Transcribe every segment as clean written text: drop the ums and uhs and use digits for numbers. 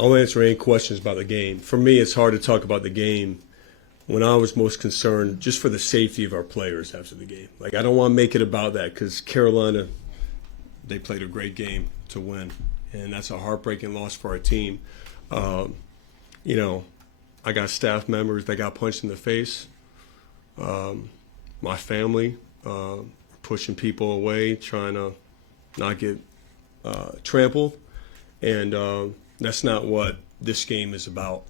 I'll answer any questions about the game. For me, it's hard to talk about the game when I was most concerned just for the safety of our players after the game. Like, I don't want to make it about that because Carolina, they played a great game to win, and that's a heartbreaking loss for our team. You know, I got staff members that got punched in the face. My family pushing people away, trying to not get trampled, and that's not what this game is about.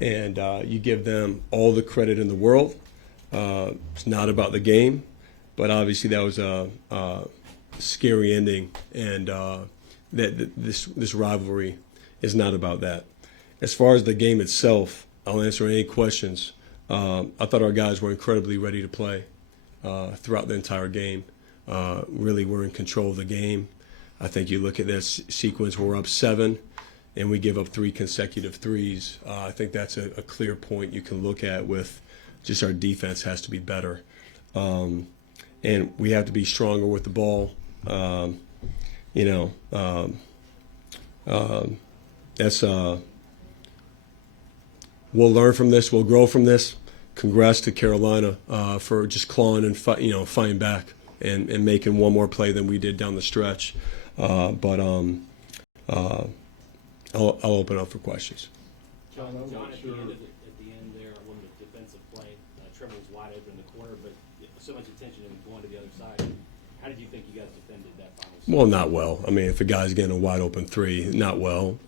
And you give them all the credit in the world. It's not about the game, but obviously that was a scary ending, and this rivalry is not about that. As far as the game itself, I'll answer any questions. I thought our guys were incredibly ready to play throughout the entire game. Really were in control of the game. I think you look at this sequence, we're up 7, and we give up 3 consecutive threes. I think that's a clear point you can look at with just our defense has to be better. And we have to be stronger with the ball. We'll learn from this. We'll grow from this. Congrats to Carolina for just clawing and fighting back and making one more play than we did down the stretch. I'll open up for questions. Jon, at the end there, when the defensive play, Trevor was wide open in the corner, but so much attention and going to the other side. How did you think you guys defended that final series? Well, not well. I mean, if a guy's getting a wide open 3, not well.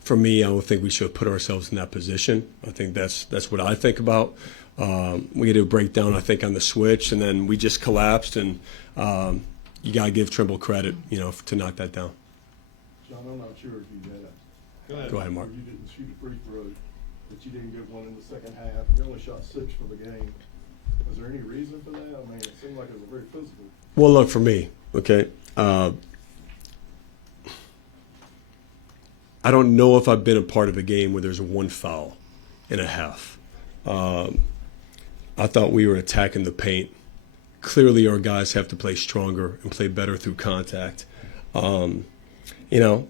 For me, I don't think we should put ourselves in that position. I think that's what I think about. We had a breakdown, I think, on the switch, and then we just collapsed, and you got to give Trimble credit, to knock that down. Jon, I'm not sure if you did. Go ahead, Mark. You didn't shoot a free throw, but you didn't get one in the second half. You only shot 6 for the game. Was there any reason for that? I mean, it seemed like it was very physical. Well, look, for me, okay, I don't know if I've been a part of a game where there's 1 foul and a half. I thought we were attacking the paint. Clearly, our guys have to play stronger and play better through contact. And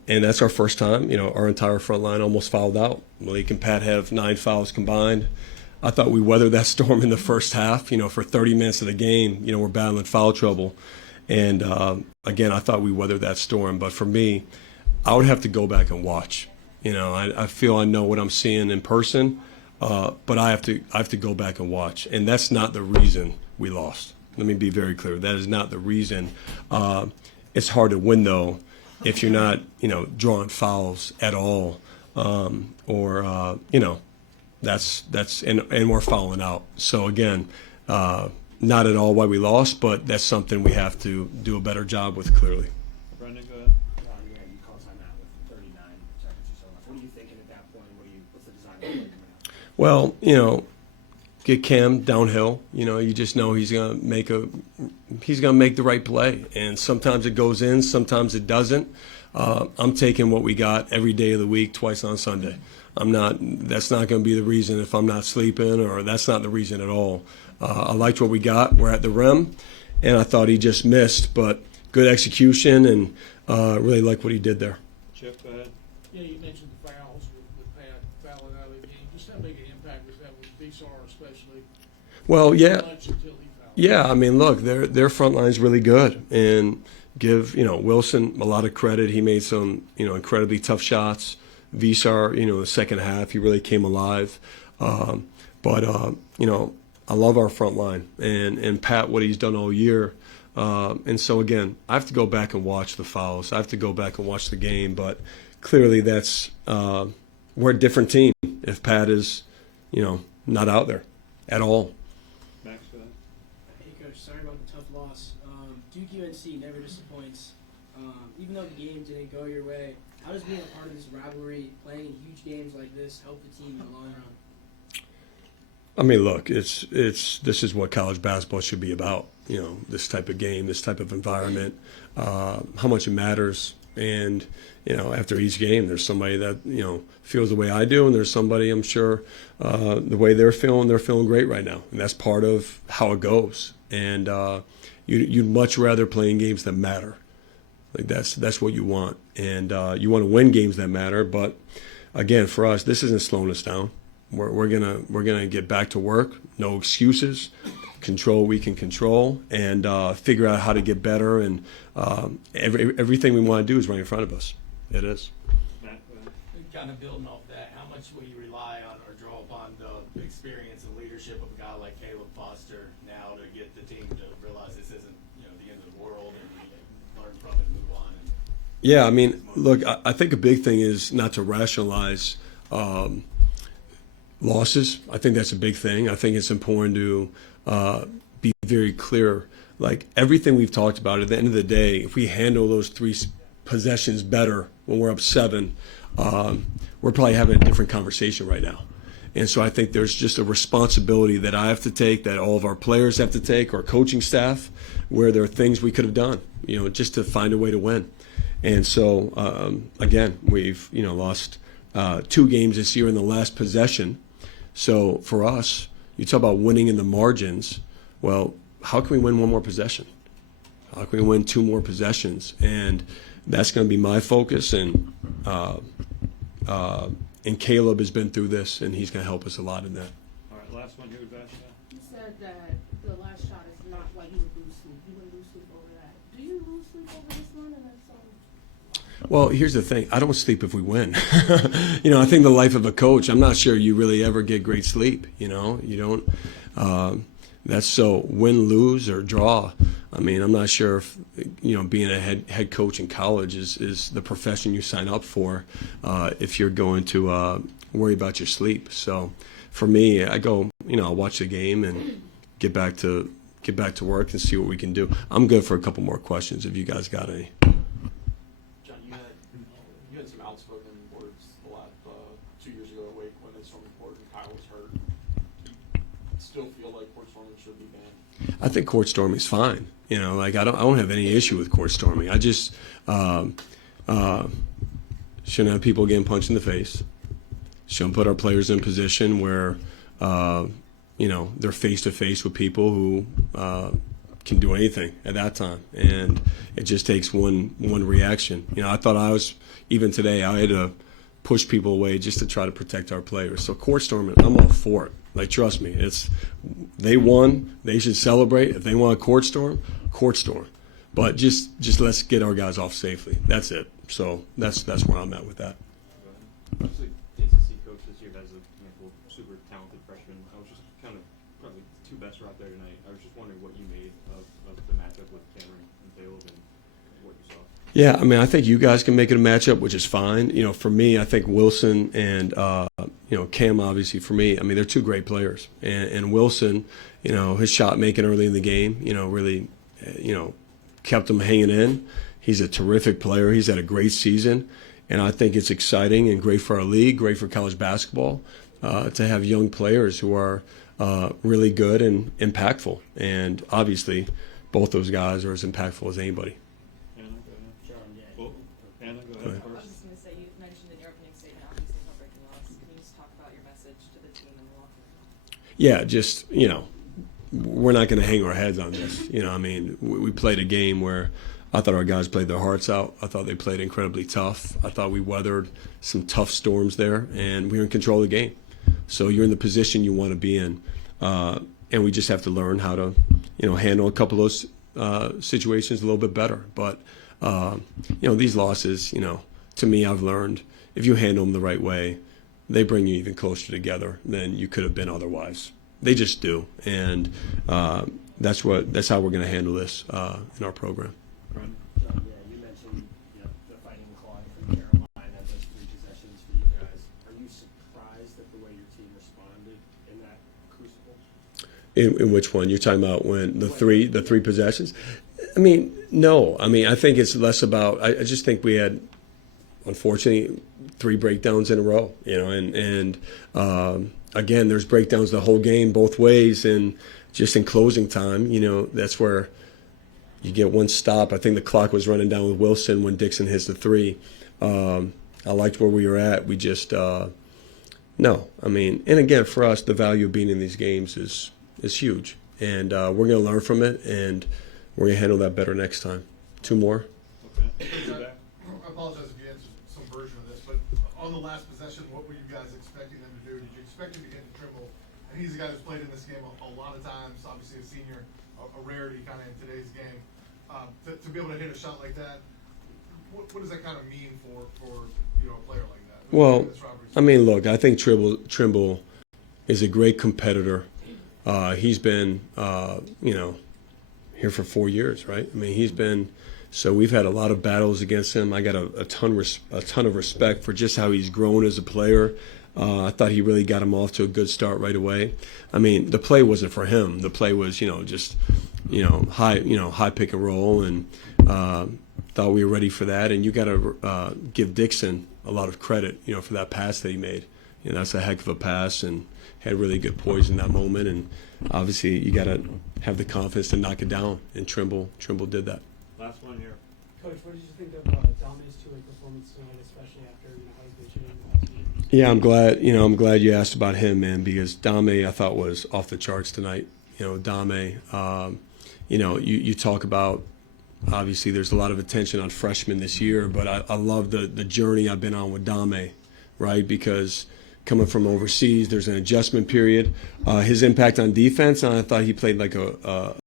that's our first time. Our entire front line almost fouled out. Malik and Pat have 9 fouls combined. I thought we weathered that storm in the first half. For 30 minutes of the game, we're battling foul trouble. And, again, I thought we weathered that storm. But for me, I would have to go back and watch. I feel I know what I'm seeing in person, but I have to go back and watch. And that's not the reason we lost. Let me be very clear. That is not the reason. It's hard to win, though, if you're not, drawing fouls at all, that's and we're fouling out. So again, not at all why we lost, but that's something we have to do a better job with. Clearly. Brendan, go ahead. You called timeout with 39 seconds or so left. What are you thinking at that point? What's the design of the play coming out? Well, get Cam downhill. You just know he's gonna make the right play, and sometimes it goes in, sometimes it doesn't. I'm taking what we got every day of the week, twice on Sunday. That's not going to be the reason if I'm not sleeping, or that's not the reason at all. I liked what we got. We're at the rim, and I thought he just missed, but good execution, and really like what he did there. Chip, go ahead. Yeah, you mentioned the fouls with Pat fouling out of the game. Just how big an impact was that with Visar especially? Well, yeah. Until he fouled. Yeah, I mean, look, their front line's really good, and give Wilson a lot of credit. He made some incredibly tough shots. Visar, the second half, he really came alive. But I love our front line and Pat, what he's done all year. And so again, I have to go back and watch the fouls. I have to go back and watch the game. But clearly, that's we're a different team if Pat is, not out there at all. Max, go ahead. Hey, Coach, sorry about the tough loss. Duke UNC never disappoints. Even though the game didn't go your way, how does being a part of this rivalry, playing in huge games like this, help the team in the long run? I mean, look, this is what college basketball should be about. This type of game, this type of environment, how much it matters. And after each game, there's somebody that feels the way I do, and there's somebody I'm sure the way they're feeling great right now, and that's part of how it goes. And you'd much rather play in games that matter. Like that's what you want, and you want to win games that matter. But again, for us, this isn't slowing us down. We're gonna get back to work. No excuses. Control what we can control, and figure out how to get better. And everything we want to do is right in front of us. It is. Matt, go ahead. Kind of building off that, how much will you rely on or draw upon the experience and leadership of a guy like Caleb Foster now to get the team to realize this isn't, the end of the world, and you learn from it and move on? Yeah, I mean, look, I think a big thing is not to rationalize losses. I think that's a big thing. I think it's important to be very clear. Like everything we've talked about, at the end of the day, if we handle those 3 possessions better when we're up 7, we're probably having a different conversation right now. And so I think there's just a responsibility that I have to take, that all of our players have to take, our coaching staff, where there are things we could have done, just to find a way to win. And so, again, we've, lost 2 games this year in the last possession. So for us, you talk about winning in the margins. Well, how can we win 1 more possession? How can we win 2 more possessions? And that's going to be my focus. And Caleb has been through this, and he's going to help us a lot in that. All right, last one here, Vasha. You said that the last shot is not why you would lose sleep. You wouldn't lose sleep over that. Do you lose sleep over this one? And that's Well, here's the thing. I don't sleep if we win. I think the life of a coach, I'm not sure you really ever get great sleep. You don't. That's so win, lose, or draw. I mean, I'm not sure if, being a head coach in college is the profession you sign up for if you're going to worry about your sleep. So for me, I go, I'll watch the game and get back to work and see what we can do. I'm good for a couple more questions if you guys got any. John, you had some outspoken words a lot 2 years ago at Wake when the Storm report and Kyle was hurt. Still feel like court storming should be banned? I think court storming's fine. I don't have any issue with court storming. I just shouldn't have people getting punched in the face. Shouldn't put our players in a position where they're face to face with people who can do anything at that time, and it just takes one reaction. I thought even today I had to push people away just to try to protect our players. So court storming, I'm all for it. Like, trust me, they won. They should celebrate. If they want a court storm. But just let's get our guys off safely. That's it. So that's where I'm at with that. Obviously, the NCC coach this year has a handful of super talented freshmen. I was just kind of probably 2 best are out there tonight. I was just wondering what you made of the matchup with Cameron and Caleb and what you saw. Yeah, I mean, I think you guys can make it a matchup, which is fine. For me, I think Wilson and Cam, obviously, for me, I mean, they're 2 great players. And Wilson, his shot making early in the game, really, kept him hanging in. He's a terrific player. He's had a great season. And I think it's exciting and great for our league, great for college basketball, to have young players who are really good and impactful. And obviously, both those guys are as impactful as anybody. Anna, go ahead. John, yeah. Well, Anna, go Go ahead ahead. I was first. just going to say, you mentioned in your opening statement, obviously, heartbreaking loss. Can you just talk about your message to the team and the locker room? Yeah, just, we're not going to hang our heads on this. I mean, we played a game where I thought our guys played their hearts out. I thought they played incredibly tough. I thought we weathered some tough storms there, and we were in control of the game. So you're in the position you want to be in. And we just have to learn how to, handle a couple of those situations a little bit better. But, these losses, to me, I've learned if you handle them the right way, they bring you even closer together than you could have been otherwise. They just do. And that's how we're going to handle this in our program. Brendan? John, yeah, you mentioned the fighting clawing from Carolina, those 3 possessions for you guys. Are you surprised at the way your team responded in that crucible? In which one? You're talking about when the three possessions? I mean, no. I mean, I think it's less about. I just think we had, unfortunately, 3 breakdowns in a row. And again, there's breakdowns the whole game both ways, and just in closing time, that's where you get one stop. I think the clock was running down with Wilson when Dixon hits the 3. I liked where we were at. We just no. I mean, and again, for us, the value of being in these games is huge, and we're going to learn from it, and we're going to handle that better next time. 2 more. Okay. Go back. I apologize if you answered some version of this, but on the last possession question, what were you guys expecting them to do? Did you expect him to get to Trimble? And he's a guy who's played in this game a lot of times, obviously a senior, a rarity kind of in today's game. To be able to hit a shot like that, what does that kind of mean for you know, a player like that? Well, I mean, look, I think Trimble is a great competitor. He's been, you know, here for 4 years, right? I mean, he's been. So we've had a lot of battles against him. I got a ton of respect for just how he's grown as a player. I thought he really got him off to a good start right away. I mean, the play wasn't for him. The play was, you know, just, high pick and roll, and thought we were ready for that. And you got to give Dixon a lot of credit, you know, for that pass that he made. You know, that's a heck of a pass, and had really good poise in that moment. And obviously, you got to have the confidence to knock it down. And Trimble did that. Last one here. Coach, what did you think of Dominic's two-way performance tonight, especially after how he's been shooting the last game? Yeah, I'm glad you asked about him, man, because Dame I thought was off the charts tonight. You know, Dame, you talk about, obviously there's a lot of attention on freshmen this year, but I love the journey I've been on with Dame, right? Because coming from overseas, there's an adjustment period. His impact on defense, I thought he played like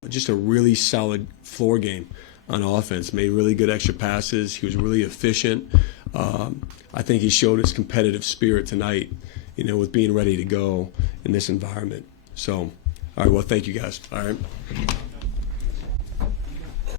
just a really solid floor game on offense, made really good extra passes. He was really efficient. I think he showed his competitive spirit tonight, you know, with being ready to go in this environment. So, all right, well, thank you guys. All right.